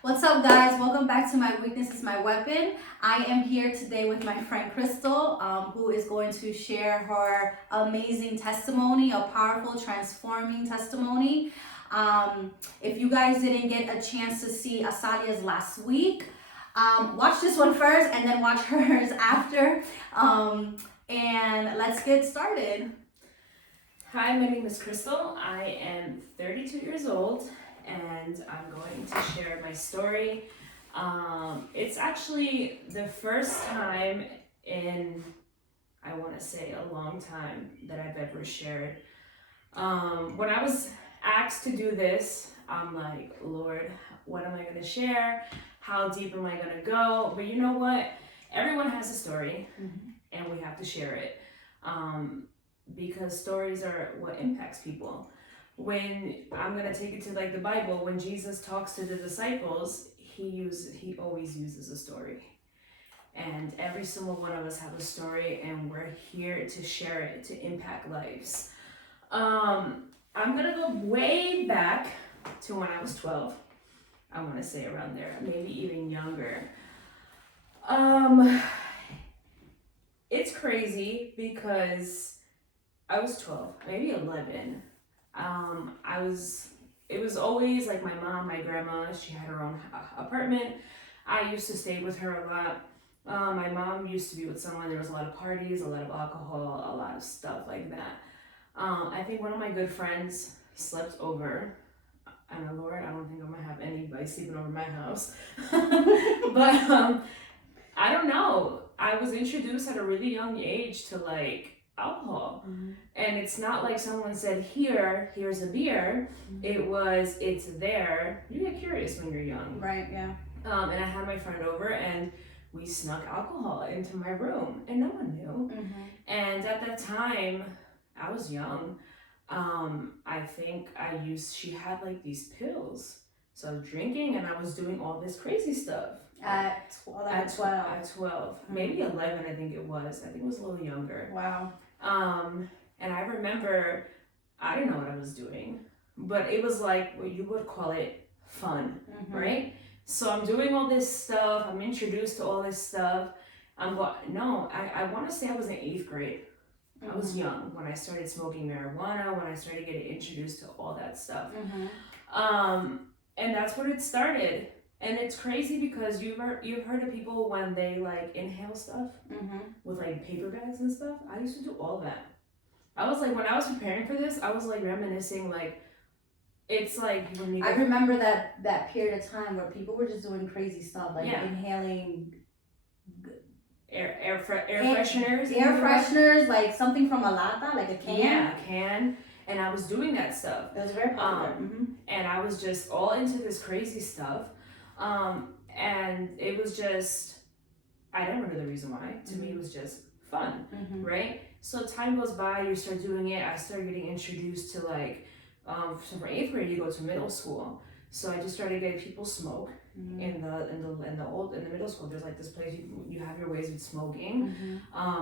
What's up, guys? Welcome back to My Weakness is My Weapon. I am here today with my friend Crystal, who is going to share her amazing testimony, a powerful, transforming testimony. If you guys didn't get a chance to see Asalia's last week, watch this one first and then watch hers after. And let's get started. Hi, my name is Crystal. I am 32 years old and I'm going to share my story. It's actually the first time in, I want to say, a long time that I've ever shared. When I was asked to do this, I'm like, Lord, what am I going to share? How deep am I going to go? But you know what? Everyone has a story, and we have to share it. Because stories are what impacts people. When I'm gonna take it to like the Bible, when Jesus talks to the disciples, he always uses a story. And every single one of us have a story, and we're here to share it to impact lives. I'm gonna go way back to when I was 12. I want to say around there, maybe even younger. It's crazy because I was 12, maybe 11. It was always like my mom, my grandma, she had her own apartment. I used to stay with her a lot. My mom used to be with someone, there was a lot of parties, a lot of alcohol, a lot of stuff like that. I think one of my good friends slept over, and Lord, I don't think I'm gonna have anybody sleeping over my house. But I don't know. I was introduced at a really young age to like alcohol. And it's not like someone said, here's a beer. It's there. You get curious when you're young. Right, yeah. And I had my friend over and we snuck alcohol into my room and no one knew. And at that time, I was young. I think she had like these pills. So I was drinking and I was doing all this crazy stuff. At 12. At 12. Maybe 11, I think it was. I think it was a little younger. Wow. And I remember, I didn't know what I was doing, but it was like what you would call it fun, right? So I'm doing all this stuff, I'm introduced to all this stuff. I want to say I was in 8th grade. I was young when I started smoking marijuana, when I started getting introduced to all that stuff. And that's where it started. And it's crazy because you've heard of people when they like inhale stuff with like paper bags and stuff. I used to do all that. I was like, when I was preparing for this, I was like reminiscing, like it's like when you. I remember that period of time where people were just doing crazy stuff, like inhaling air fresheners. Air fresheners, like something from a lata, like a can. Yeah, a can. And I was doing that stuff. It was very popular. And I was just all into this crazy stuff. And it was just, I never knew the reason why. To me, it was just fun, right? So time goes by, you start doing it. I started getting introduced to like, so from 8th grade, you go to middle school. So I just started getting people smoke in the middle school. There's like this place you have your ways with smoking,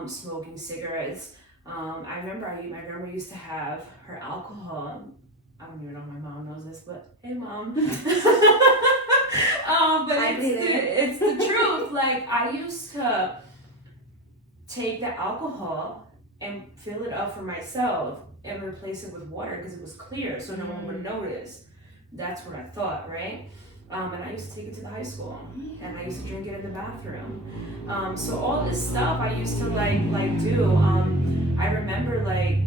smoking cigarettes. I remember my grandma used to have her alcohol. I don't even know if my mom knows this, but hey, Mom. But it's the truth. Like I used to take the alcohol and fill it up for myself and replace it with water because it was clear, so no one would notice. That's what I thought, right? And I used to take it to the high school, and I used to drink it in the bathroom. So all this stuff I used to like do. I remember like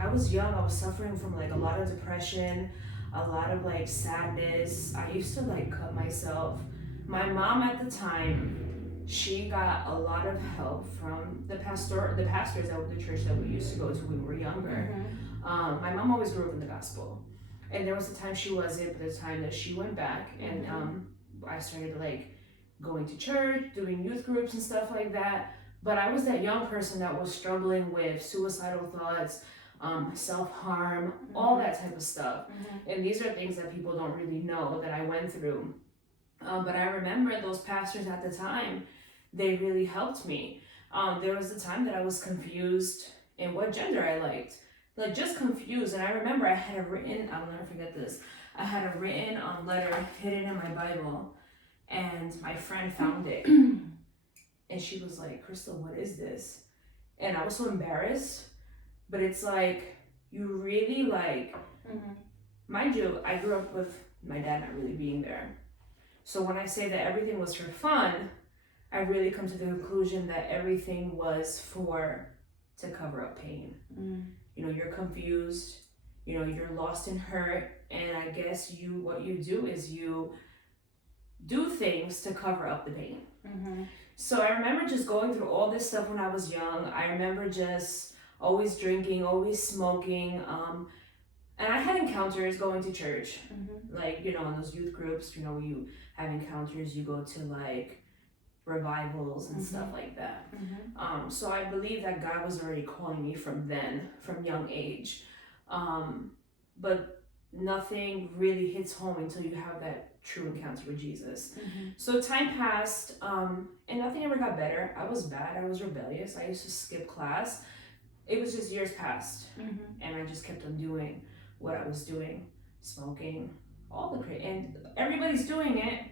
I was young. I was suffering from like a lot of depression, a lot of like sadness. I used to like cut myself. My mom at the time, she got a lot of help from the pastors at the church that we used to go to when we were younger. My mom always grew up in the gospel. And there was a time she wasn't, but the time that she went back and I started like going to church, doing youth groups and stuff like that. But I was that young person that was struggling with suicidal thoughts, self-harm, all that type of stuff. And these are things that people don't really know that I went through. But I remember those pastors at the time, they really helped me. There was a time that I was confused in what gender I liked. Like just confused. And I remember I had a written, I'll never forget this, I had a written letter hidden in my Bible And my friend found it. And she was like, Crystal, what is this? And I was so embarrassed. But it's like, you really like, mind you, I grew up with my dad not really being there. So when I say that everything was for fun, I really come to the conclusion that everything was to cover up pain. You know, you're confused, you know, you're lost in hurt, and I guess what you do is you do things to cover up the pain. So I remember just going through all this stuff when I was young. I remember just always drinking, always smoking, and I had encounters going to church. Like, you know, in those youth groups, you know, you have encounters, you go to like revivals and stuff like that. So I believe that God was already calling me from young age. But nothing really hits home until you have that true encounter with Jesus. So time passed, and nothing ever got better. I was bad, I was rebellious, I used to skip class. It was just years passed, and I just kept on doing what I was doing, smoking, and everybody's doing it,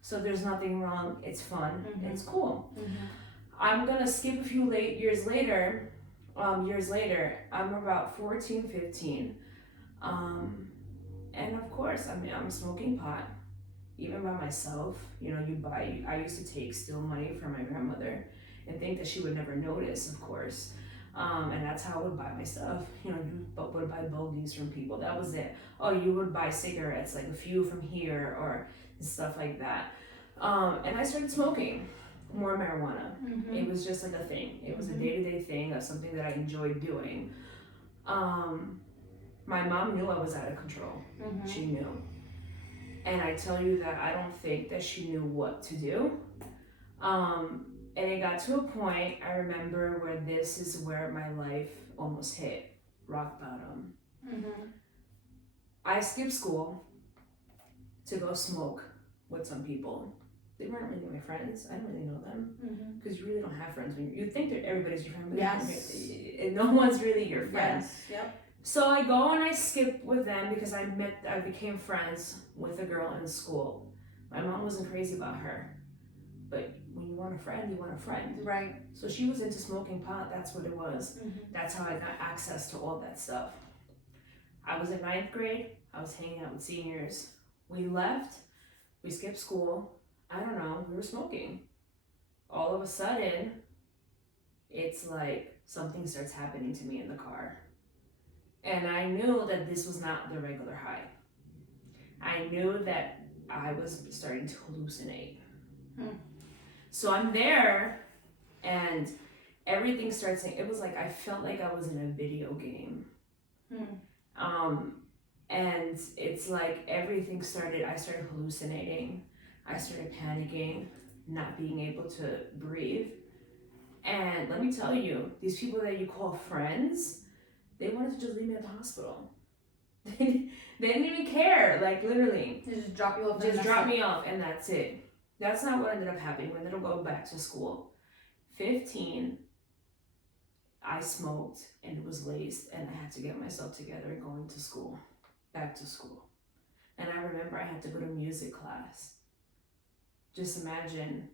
so there's nothing wrong. It's fun, it's cool. I'm gonna skip a few years later. I'm about 14, 15, and of course, I mean, I'm smoking pot, even by myself. You know, I used to take still money from my grandmother and think that she would never notice, of course. And that's how I would buy my stuff. You know, you would buy bogeys from people. That was it. Oh, you would buy cigarettes, like a few from here or stuff like that. And I started smoking more marijuana. It was just like a thing. It was a day-to-day thing of something that I enjoyed doing. My mom knew I was out of control. She knew. And I tell you that I don't think that she knew what to do. And it got to a point, I remember, where this is where my life almost hit rock bottom. I skipped school to go smoke with some people. They weren't really my friends. I didn't really know them. Because you really don't have friends. You think that everybody's your friend, but no one's really your friend. So I go and I skip with them because I became friends with a girl in school. My mom wasn't crazy about her. But when you want a friend, you want a friend. Right. So she was into smoking pot. That's what it was. That's how I got access to all that stuff. I was in 9th grade. I was hanging out with seniors. We left. We skipped school. I don't know. We were smoking. All of a sudden, it's like something starts happening to me in the car. And I knew that this was not the regular high. I knew that I was starting to hallucinate. So I'm there, and everything starts. It was like I felt like I was in a video game. And it's like everything started. I started hallucinating. I started panicking, not being able to breathe. And let me tell you, these people that you call friends, they wanted to just leave me at the hospital. They didn't even care, like literally. They just drop you off. Just drop me off, and that's it. That's not what ended up happening. We ended up going back to school. 15, I smoked, and it was laced, and I had to get myself together and going to school, back to school. And I remember I had to go to music class. Just imagine,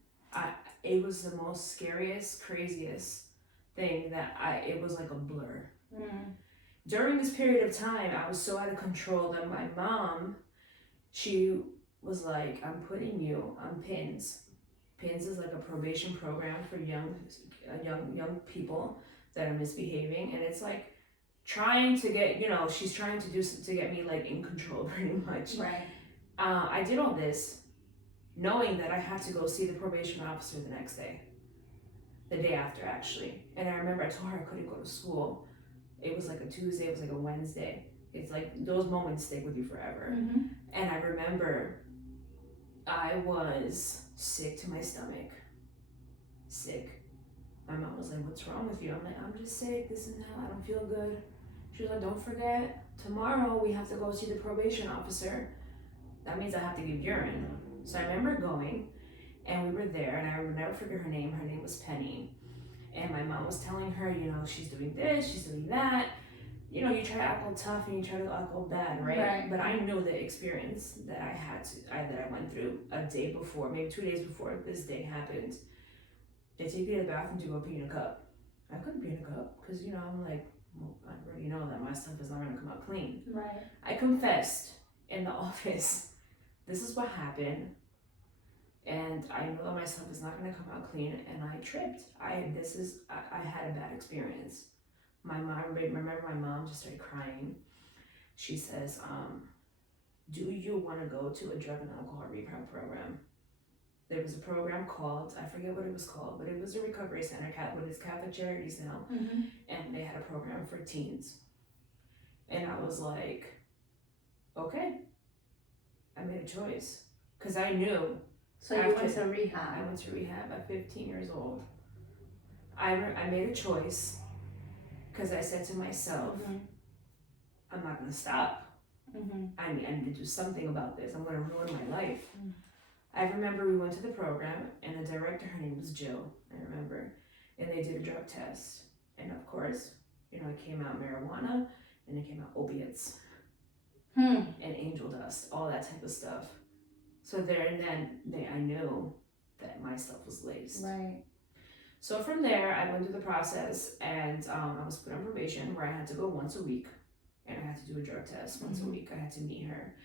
it was the most scariest, craziest thing it was like a blur. During this period of time, I was so out of control that my mom, she was like, I'm putting you on PINS. PINS is like a probation program for young people that are misbehaving, and it's like trying to get, she's trying to get me like in control pretty much. Right. I did all this knowing that I had to go see the probation officer the next day. The day after, actually. And I remember I told her I couldn't go to school. It was like a Tuesday, it was like a Wednesday. It's like those moments stick with you forever. And I remember I was sick to my stomach. Sick. My mom was like, what's wrong with you? I'm like, I'm just sick, this and that, I don't feel good. She was like, don't forget, tomorrow we have to go see the probation officer. That means I have to give urine. So I remember going, and we were there, and I will never forget her name. Her name was Penny. And my mom was telling her, she's doing this, she's doing that. you know, you try to act all tough and you try to act all bad, right? But I knew the experience that that I went through a day before, maybe 2 days before this day happened. They take me to the bathroom to go pee in a cup. I couldn't pee in a cup because, you know, I'm like, well, I already know that my stuff is not going to come out clean. Right. I confessed in the office, this is what happened. And I know that my stuff is not going to come out clean, and I tripped. I had a bad experience. My mom, remember my mom just started crying. She says, do you want to go to a drug and alcohol rehab program? There was a program called, I forget what it was called, but it was a recovery center, what is Catholic Charities now, and they had a program for teens. And I was like, okay, I made a choice, because I knew. So you went to rehab? I went to rehab at 15 years old. I made a choice, because I said to myself, I'm not going to stop. I need to do something about this. I'm going to ruin my life. I remember we went to the program, and the director, her name was Jill, I remember, and they did a drug test. And of course, you know, it came out marijuana, and it came out opiates, and angel dust, all that type of stuff. So there and then, I knew that my stuff was laced. Right. So from there, I went through the process, and I was put on probation where I had to go once a week, and I had to do a drug test once a week. I had to meet her.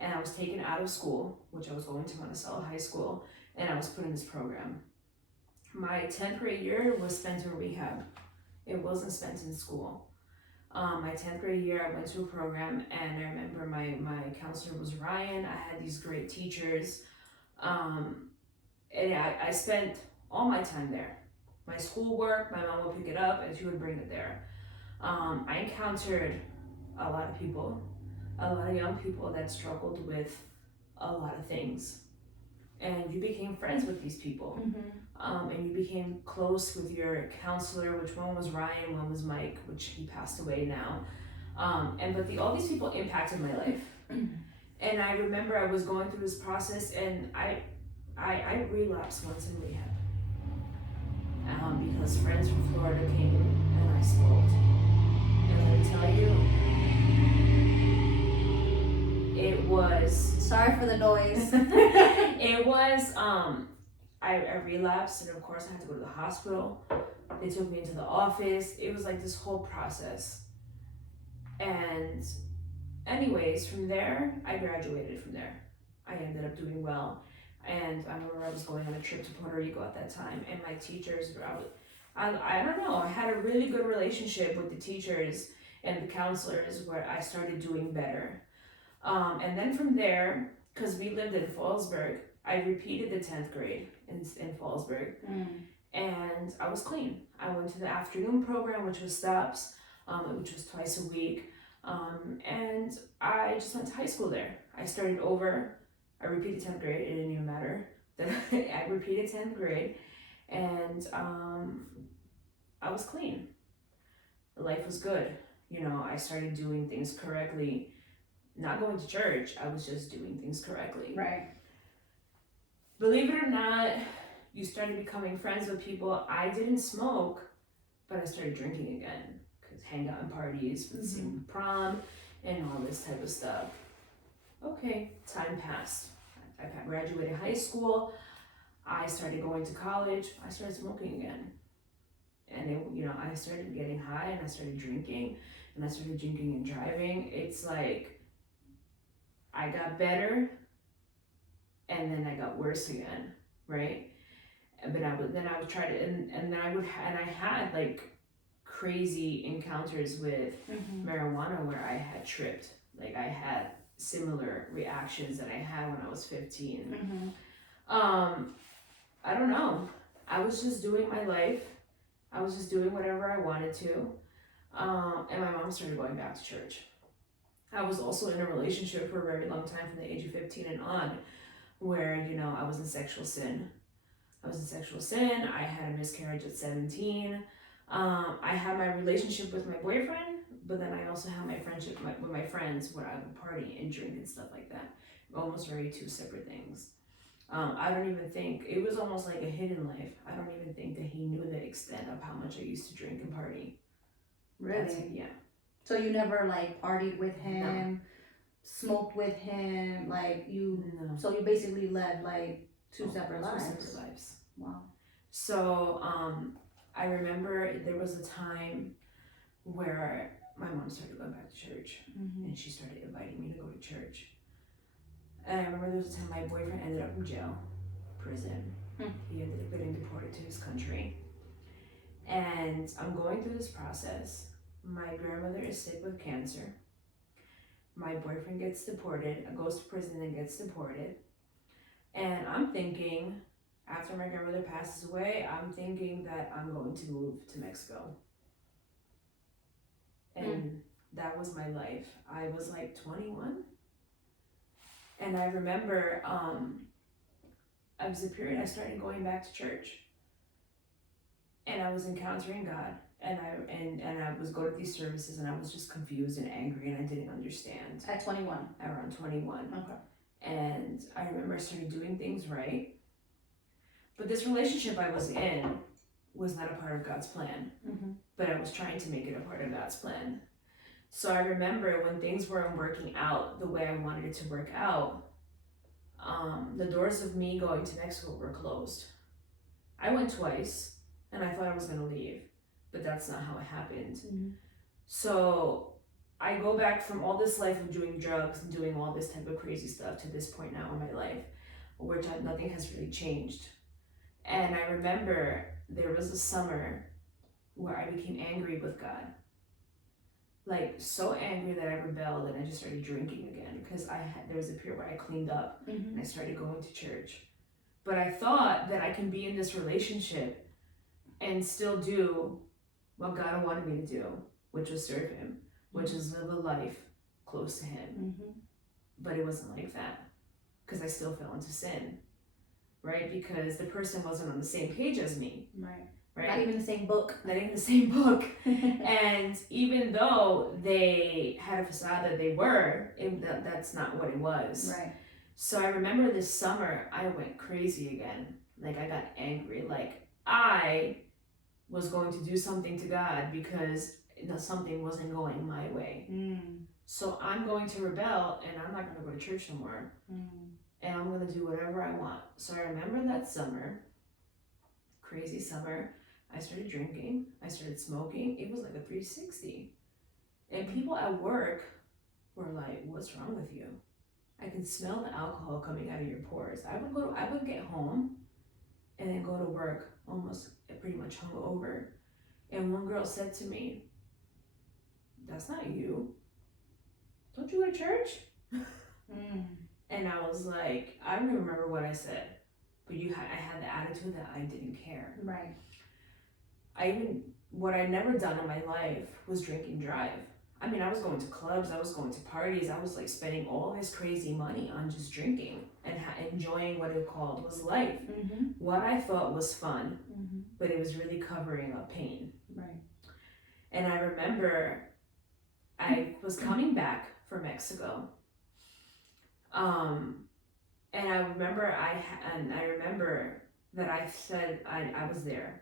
And I was taken out of school, which I was going to Monticello High School, and I was put in this program. My 10th grade year was spent in rehab. It wasn't spent in school. My 10th grade year, I went to a program, and I remember my counselor was Ryan. I had these great teachers, and I spent all my time there. My schoolwork, my mom would pick it up, and she would bring it there. I encountered a lot of people, a lot of young people that struggled with a lot of things, and you became friends with these people, and you became close with your counselor, which one was Ryan, one was Mike, which he passed away now, but all these people impacted my life. And I remember I was going through this process, and I relapsed once in rehab, because friends from Florida came and I smoked, and let me tell you, it was... Sorry for the noise. It was, I relapsed, and of course I had to go to the hospital. They took me into the office. It was like this whole process. And anyways, from there, I graduated from there. I ended up doing well. And I remember I was going on a trip to Puerto Rico at that time, and my teachers, I don't know, I had a really good relationship with the teachers and the counselors where I started doing better. And then from there, because we lived in Fallsburg, I repeated the 10th grade in Fallsburg, and I was clean. I went to the afternoon program, which was STOPS, which was twice a week, and I just went to high school there. I started over. I repeated 10th grade. It didn't even matter. I repeated 10th grade, and I was clean. Life was good. You know, I started doing things correctly. Not going to church, I was just doing things correctly. Right. Believe it or not, you started becoming friends with people. I didn't smoke, but I started drinking again. Because hang out in parties for the same prom and all this type of stuff. Okay, time passed. I graduated high school. I started going to college. I started smoking again. And I started getting high, and I started drinking, and I started drinking and driving. It's like, I got better, and then I got worse again, right? But I would try to, and I had like crazy encounters with marijuana where I had tripped. Like I had similar reactions that I had when I was 15. I don't know. I was just doing my life. I was just doing whatever I wanted to. And my mom started going back to church. I was also in a relationship for a very long time from the age of 15 and on, where, I was in sexual sin. I had a miscarriage at 17. I had my relationship with my boyfriend, but then I also had my friendship with my friends where I would party and drink and stuff like that. Almost very two separate things. I don't even think, it was almost like a hidden life. I don't even think that he knew the extent of how much I used to drink and party. Really? Yeah. So you never like partied with him, smoked with him, like you. No. So you basically led like two separate lives. Two separate lives. Wow. So I remember there was a time where my mom started going back to church, and she started inviting me to go to church. And I remember there was a time my boyfriend ended up in jail, prison. He ended up getting deported to his country. And I'm going through this process. My grandmother is sick with cancer. My boyfriend gets deported, goes to prison and gets deported. And I'm thinking, after my grandmother passes away, I'm thinking that I'm going to move to Mexico. And that was my life. I was like 21. And I remember, I was a period I started going back to church. And I was encountering God. And I was going to these services and I was just confused and angry and I didn't understand. At 21? Around 21. Okay. And I remember I started doing things right. But this relationship I was in was not a part of God's plan. But I was trying to make it a part of God's plan. So I remember when things weren't working out the way I wanted it to work out, the doors of me going to Mexico were closed. I went twice and I thought I was going to leave. But that's not how it happened. So I go back from all this life of doing drugs and doing all this type of crazy stuff to this point now in my life, which nothing has really changed. And I remember there was a summer where I became angry with God. Like so angry that I rebelled and I just started drinking again because there was a period where I cleaned up and I started going to church. But I thought that I can be in this relationship and still do what God wanted me to do, which was serve him, which is live a life close to him. But it wasn't like that because I still fell into sin, right? Because the person wasn't on the same page as me. Right. Not even the same book. Not even the same book. And even though they had a facade that they were, that's not what it was. Right. So I remember this summer, I went crazy again. Like I got angry. Like I was going to do something to God because something wasn't going my way. So I'm going to rebel and I'm not going to go to church no more. And I'm going to do whatever I want. So I remember that summer, crazy summer, I started drinking, I started smoking. It was like a 360. And people at work were like, what's wrong with you? I can smell the alcohol coming out of your pores. I would get home and then go to work almost pretty much hungover. And one girl said to me, that's not you. Don't you go to church? And I was like, I don't even remember what I said, but I had the attitude that I didn't care. Right. What I'd never done in my life was drink and drive. I mean, I was going to clubs, I was going to parties, I was like spending all this crazy money on just drinking and enjoying what it called was life. What I thought was fun, but it was really covering up pain. Right. And I remember I was coming back from Mexico. And I remember that I said I was there.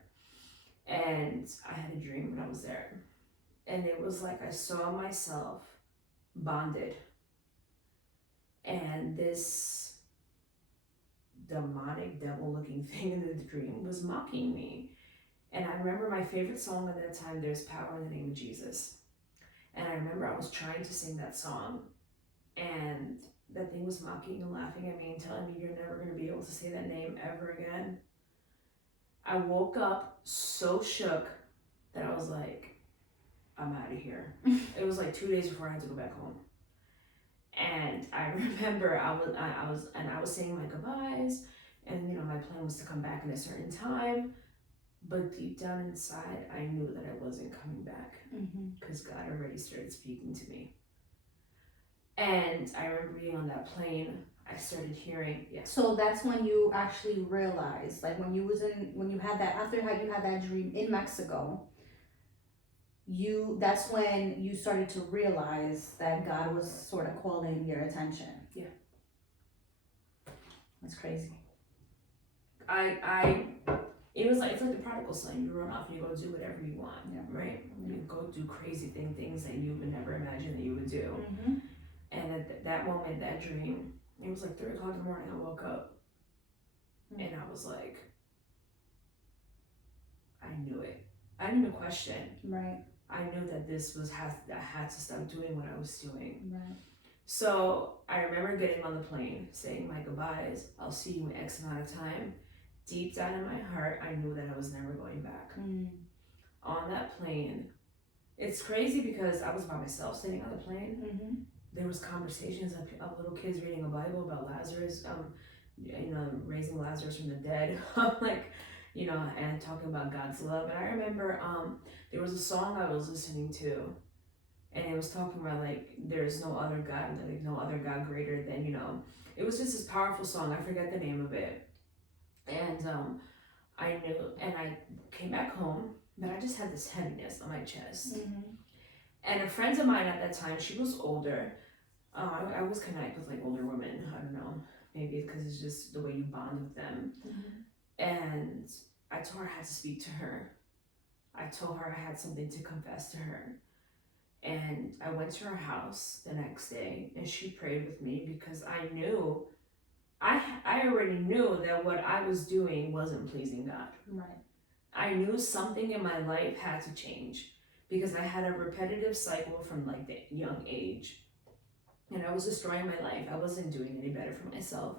And I had a dream when I was there. And it was like I saw myself bonded. And this demonic devil-looking thing in the dream was mocking me. And I remember my favorite song at that time, There's Power in the Name of Jesus. And I remember I was trying to sing that song. And that thing was mocking and laughing at me and telling me you're never going to be able to say that name ever again. I woke up so shook that I was like, I'm out of here. It was like 2 days before I had to go back home. And I remember I was saying my goodbyes, and my plan was to come back in a certain time, but deep down inside I knew that I wasn't coming back because God already started speaking to me. And I remember being on that plane, I started hearing, So that's when you actually realized, like after you had that dream in Mexico, that's when you started to realize that God was sort of calling your attention. Yeah. That's crazy. I it was like, it's like the prodigal son. You run off and you go do whatever you want, right? You go do crazy things that you would never imagine that you would do. And at that moment, that dream, it was like 3 o'clock in the morning. I woke up and I was like, I knew it. I didn't even question. Right. I knew that I had to stop doing what I was doing. Right. So I remember getting on the plane, saying my goodbyes. I'll see you in X amount of time. Deep down in my heart, I knew that I was never going back. On that plane, it's crazy because I was by myself sitting on the plane. There was conversations of little kids reading a Bible about Lazarus, raising Lazarus from the dead, and talking about God's love. And I remember there was a song I was listening to, and it was talking about like there's no other God, like no other God greater than, it was just this powerful song. I forget the name of it. And I knew, and I came back home, but I just had this heaviness on my chest. And a friend of mine at that time, she was older. I always connect with like older women. I don't know, maybe because it's just the way you bond with them. And I told her I had to speak to her. I told her I had something to confess to her. And I went to her house the next day, and she prayed with me because I knew, I already knew that what I was doing wasn't pleasing God. Right. I knew something in my life had to change because I had a repetitive cycle from like the young age, and I was destroying my life. I wasn't doing any better for myself.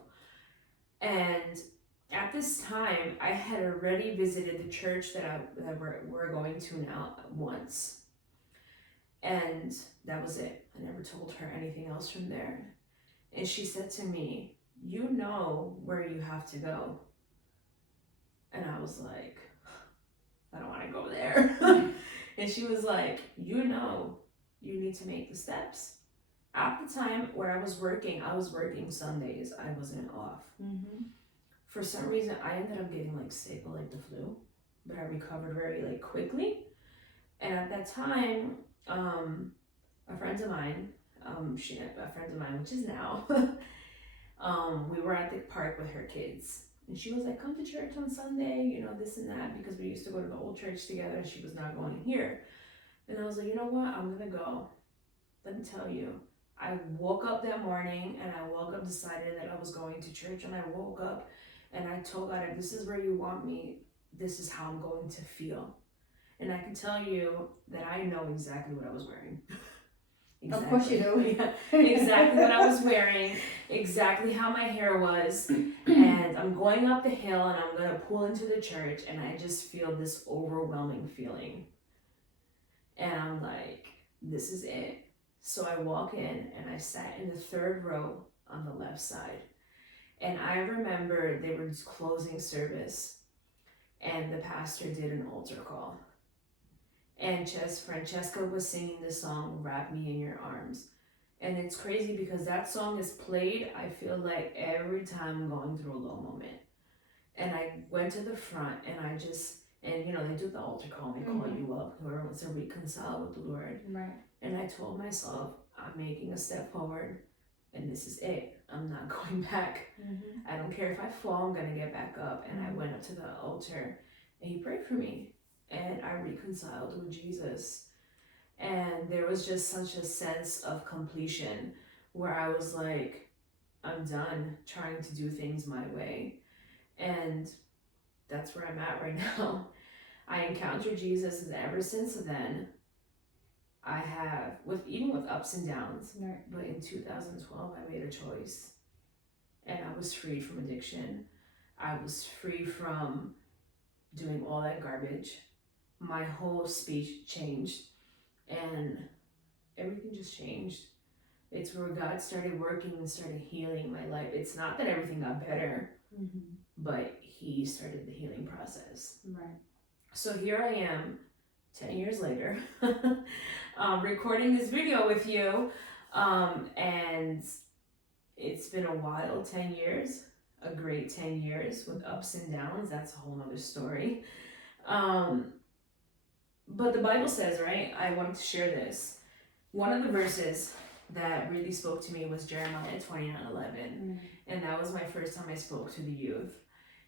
And at this time, I had already visited the church that we're going to now once. And that was it. I never told her anything else from there. And she said to me, you know where you have to go. And I was like, I don't want to go there. And she was like, you need to make the steps. At the time where I was working Sundays. I wasn't off. For some reason, I ended up getting like sick with like the flu, but I recovered very like quickly. And at that time, a friend of mine, which is now, we were at the park with her kids, and she was like, come to church on Sunday, this and that, because we used to go to the old church together, and she was not going here. And I was like, you know what, I'm gonna go. Let me tell you, I woke up that morning, and I woke up decided that I was going to church, and I woke up, and I told God, if this is where you want me, this is how I'm going to feel. And I can tell you that I know exactly what I was wearing. Exactly. Of course you do. Yeah, exactly what I was wearing, exactly how my hair was. And I'm going up the hill and I'm going to pull into the church, and I just feel this overwhelming feeling. And I'm like, this is it. So I walk in and I sat in the 3rd row on the left side. And I remember they were closing service, and the pastor did an altar call. And Francesca was singing the song, Wrap Me in Your Arms. And it's crazy because that song is played, I feel like, every time I'm going through a low moment. And I went to the front and they do the altar call, they call you up, whoever wants to reconcile with the Lord. Right. And I told myself, I'm making a step forward, and this is it. I'm not going back. I don't care if I fall, I'm gonna get back up. And I went up to the altar, and he prayed for me. And I reconciled with Jesus. And there was just such a sense of completion where I was like, I'm done trying to do things my way. And that's where I'm at right now. I encountered Jesus, and ever since then, I have, even with ups and downs, but in 2012, I made a choice. And I was freed from addiction. I was free from doing all that garbage. My whole speech changed, and everything just changed. It's where God started working and started healing my life. It's not that everything got better, but he started the healing process. Right. So here I am, 10 years later, recording this video with you, and it's been a wild 10 years, a great 10 years with ups and downs. That's a whole nother story. But the Bible says, right, I wanted to share this. One of the verses that really spoke to me was Jeremiah 29:11. And that was my first time I spoke to the youth.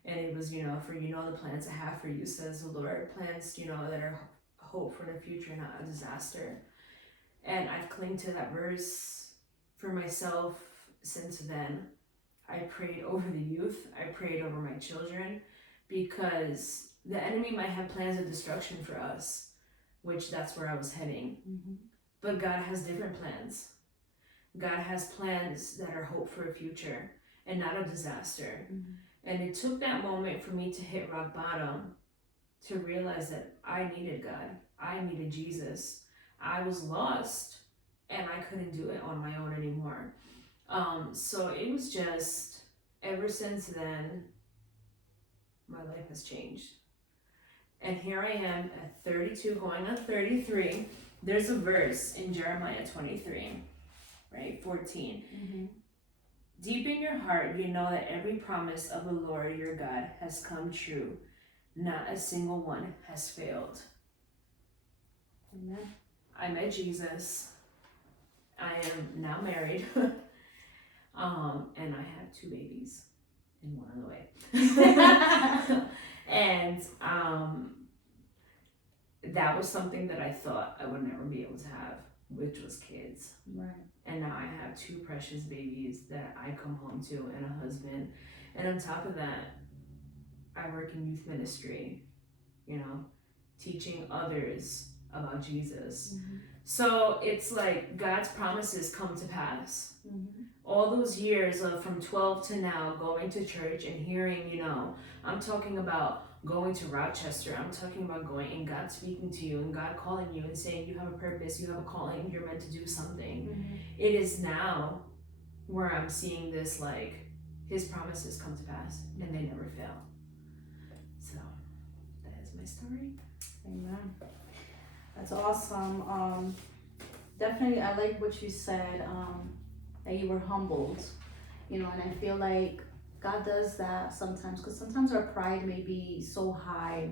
And it was, for the plans I have for you, says the Lord, plans, that are hope for the future, not a disaster. And I've clung to that verse for myself since then. I prayed over the youth, I prayed over my children, because the enemy might have plans of destruction for us, which that's where I was heading. But God has different plans. God has plans that are hope for a future and not a disaster. And it took that moment for me to hit rock bottom to realize that I needed God. I needed Jesus. I was lost and I couldn't do it on my own anymore. So it was just, ever since then, my life has changed. And here I am at 32, going on 33. There's a verse in Jeremiah 23, right? 14. Deep in your heart, you know that every promise of the Lord your God has come true. Not a single one has failed. Amen. I met Jesus. I am now married. And I have 2 babies and 1 on the way. And that was something that I thought I would never be able to have, which was kids. Right. And now I have 2 precious babies that I come home to and a husband. And on top of that, I work in youth ministry, teaching others about Jesus. So it's like God's promises come to pass. All those years of from 12 to now, going to church and hearing, I'm talking about going to Rochester. I'm talking about going and God speaking to you and God calling you and saying you have a purpose, you have a calling, you're meant to do something. It is now where I'm seeing this, like, his promises come to pass and they never fail. So that is my story. Amen. That's awesome. Definitely, I like what you said, that you were humbled, and I feel like God does that sometimes, because sometimes our pride may be so high,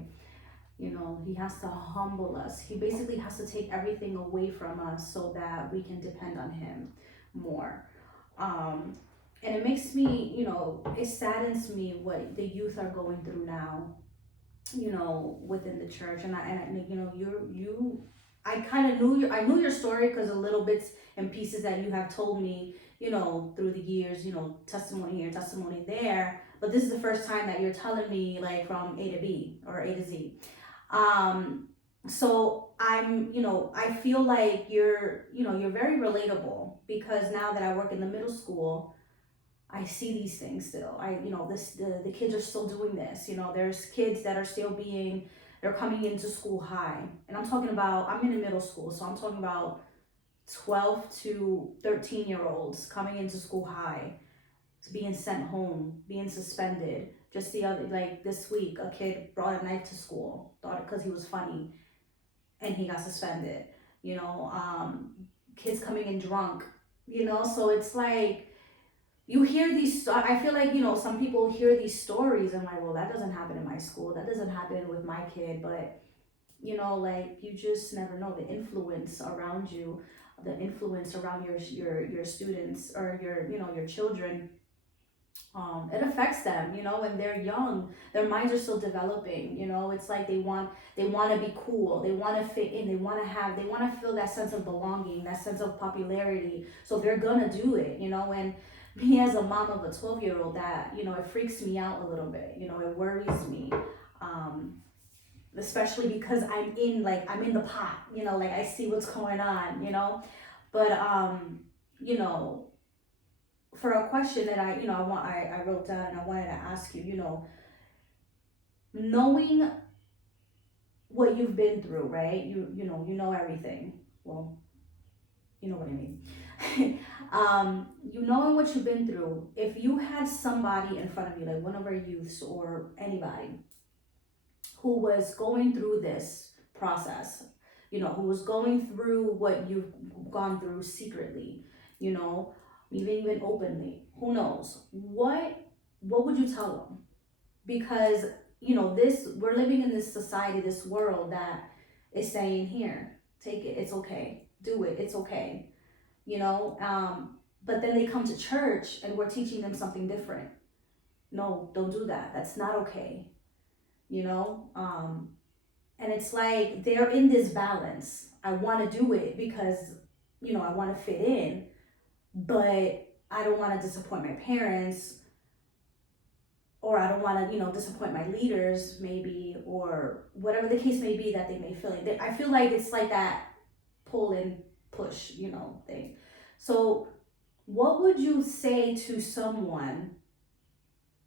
he has to humble us. He basically has to take everything away from us so that we can depend on him more. And it makes me, it saddens me what the youth are going through now, within the church. And I I kind of knew your story, because of little bits and pieces that you have told me, through the years, testimony here, testimony there. But this is the first time that you're telling me, like, from A to B or A to Z. So I'm, I feel like you're very relatable, because now that I work in the middle school, I see these things still. The kids are still doing this. There's kids that are still they're coming into school high. And I'm in a middle school, so I'm talking about 12 to 13-year-olds coming into school high, being sent home, being suspended. Just this week, a kid brought a knife to school, thought it because he was funny, and he got suspended. Kids coming in drunk, so it's like, you hear these, I feel like, some people hear these stories and like, well, that doesn't happen in my school, that doesn't happen with my kid, but, like, you just never know the influence around you, the influence around your students or your children. It affects them, when they're young, their minds are still developing, it's like they want to be cool, they want to fit in, they want to feel that sense of belonging, that sense of popularity, so they're gonna do it, and me as a mom of a 12-year-old, that, it freaks me out a little bit, it worries me, especially because I'm in the pot, like, I see what's going on, but, for a question that I wrote down and I wanted to ask you, knowing what you've been through, right? You know everything. Well, you know what I mean. Knowing what you've been through, if you had somebody in front of you, like one of our youths or anybody, who was going through this process, who was going through what you've gone through secretly, even openly, who knows, what would you tell them? Because we're living in this society, this world that is saying, here, take it, it's okay, do it, it's okay, but then they come to church and we're teaching them something different. no, don't do that. That's not okay. You know? And it's like they're in this balance. I want to do it because, I want to fit in, but I don't want to disappoint my parents, or I don't want to, disappoint my leaders, maybe, or whatever the case may be that they may feel like. I feel like it's like that pull and push, thing. So, what would you say to someone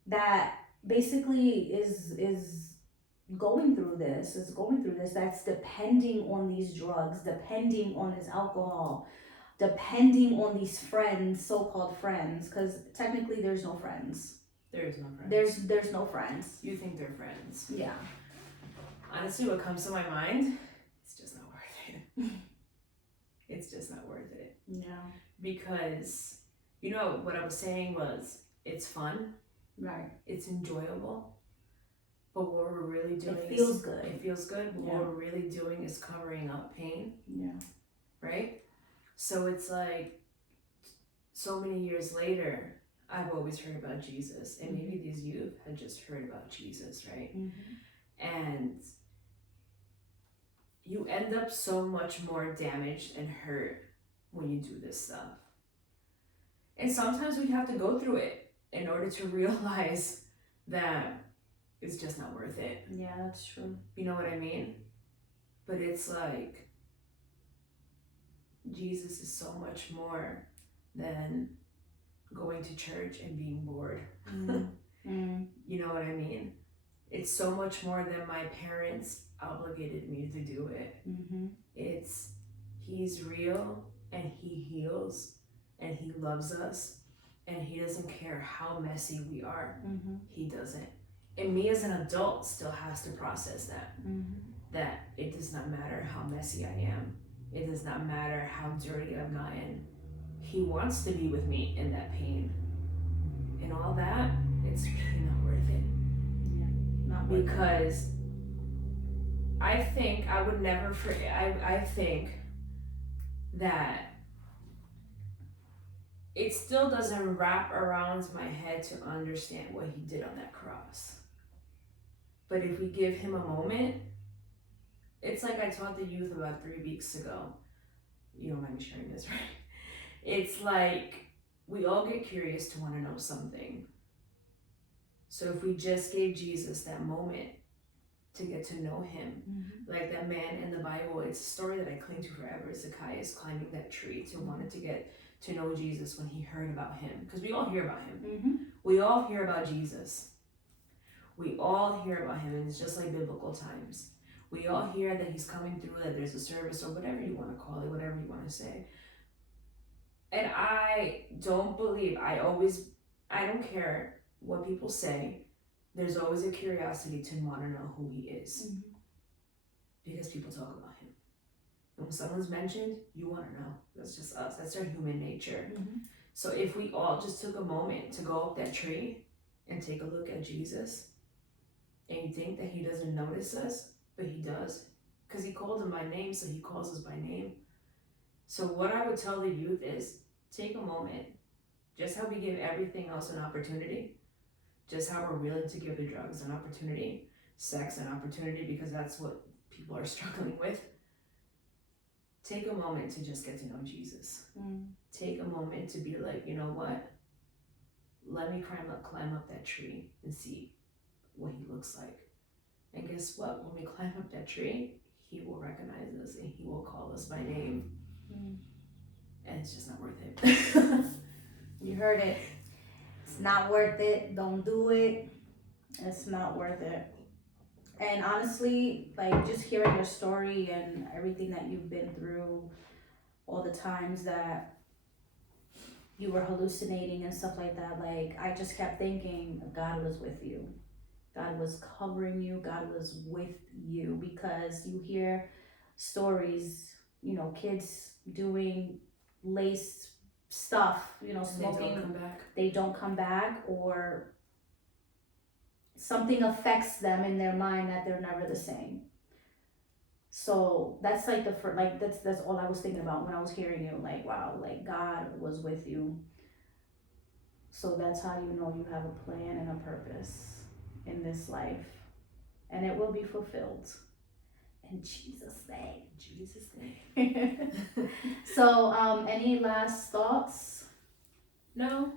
that basically is going through this, that's depending on these drugs, depending on this alcohol, depending on these friends, so-called friends, because technically there's no friends. There is no friends. There's no friends. You think they're friends. Yeah. Honestly, what comes to my mind, it's just not worth it. It's just not worth it. Yeah. Because, what I was saying was, it's fun. Right. It's enjoyable. But what we're really doing It feels good. It feels good. But Yeah. what we're really doing is covering up pain. Yeah. Right? So it's like, so many years later, I've always heard about Jesus. And maybe these youth had just heard about Jesus, right? Mm-hmm. And you end up so much more damaged and hurt when you do this stuff. And sometimes we have to go through it in order to realize that it's just not worth it. Yeah, that's true. You know what I mean? But it's like, Jesus is so much more than going to church and being bored. You know what I mean? It's so much more than my parents obligated me to do it. It's, he's real and he heals and he loves us and he doesn't care how messy we are. He doesn't. And me as an adult still has to process that. That it does not matter how messy I am. It does not matter how dirty I've gotten. He wants to be with me in that pain. And all that, it's really not worth it. Yeah, not worth it. Because I think I would never I think that it still doesn't wrap around my head to understand what he did on that cross. But if we give him a moment, it's like I taught the youth about 3 weeks ago. You don't mind me sharing this, right? It's like we all get curious to want to know something. So if we just gave Jesus that moment to get to know him, like that man in the Bible, it's a story that I cling to forever. Zacchaeus climbing that tree to wanted to get to know Jesus when he heard about him. Because we all hear about him. We all hear about Jesus. We all hear about him, and it's just like biblical times. We all hear that he's coming through, that there's a service, or whatever you want to call it, whatever you want to say. And I don't believe, I don't care what people say, there's always a curiosity to want to know who he is. Because people talk about him. And when someone's mentioned, you want to know. That's just us. That's our human nature. So if we all just took a moment to go up that tree and take a look at Jesus, and you think that he doesn't notice us, but he does. Because he called him by name, so he calls us by name. So what I would tell the youth is, take a moment. Just how we give everything else an opportunity. Just how we're willing to give the drugs an opportunity. Sex an opportunity, because that's what people are struggling with. Take a moment to just get to know Jesus. Take a moment to be like, you know what? Let me climb up that tree and see what he looks like. And guess what? When we climb up that tree, he will recognize us and he will call us by name. And it's just not worth it. You heard it. It's not worth it. Don't do it. It's not worth it. And honestly, like just hearing your story and everything that you've been through, all the times that you were hallucinating and stuff like that, like I just kept thinking God was with you. God was covering you. God was with you, because you hear stories, kids doing laced stuff, smoking. They don't come back, or something affects them in their mind that they're never the same. So that's like that's all I was thinking about when I was hearing you. Like, wow, like God was with you. So that's how you know you have a plan and a purpose in this life. And it will be fulfilled. In Jesus' name. Jesus' name. So, any last thoughts? No,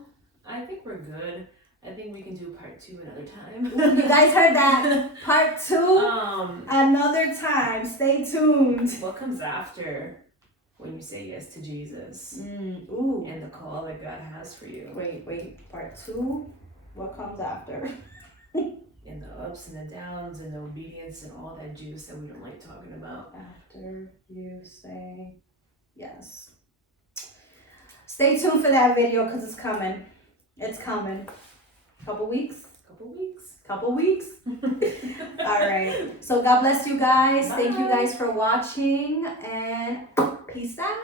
I think we're good. I think we can do part 2 another time. You guys heard that? Part 2 another time. Stay tuned. What comes after when you say yes to Jesus Ooh. and the call that God has for you? Wait. Part 2. What comes after? And the ups and the downs and the obedience and all that juice that we don't like talking about. After you say yes. Stay tuned for that video because it's coming. It's coming. Couple weeks. All right. So God bless you guys. Bye. Thank you guys for watching and peace out.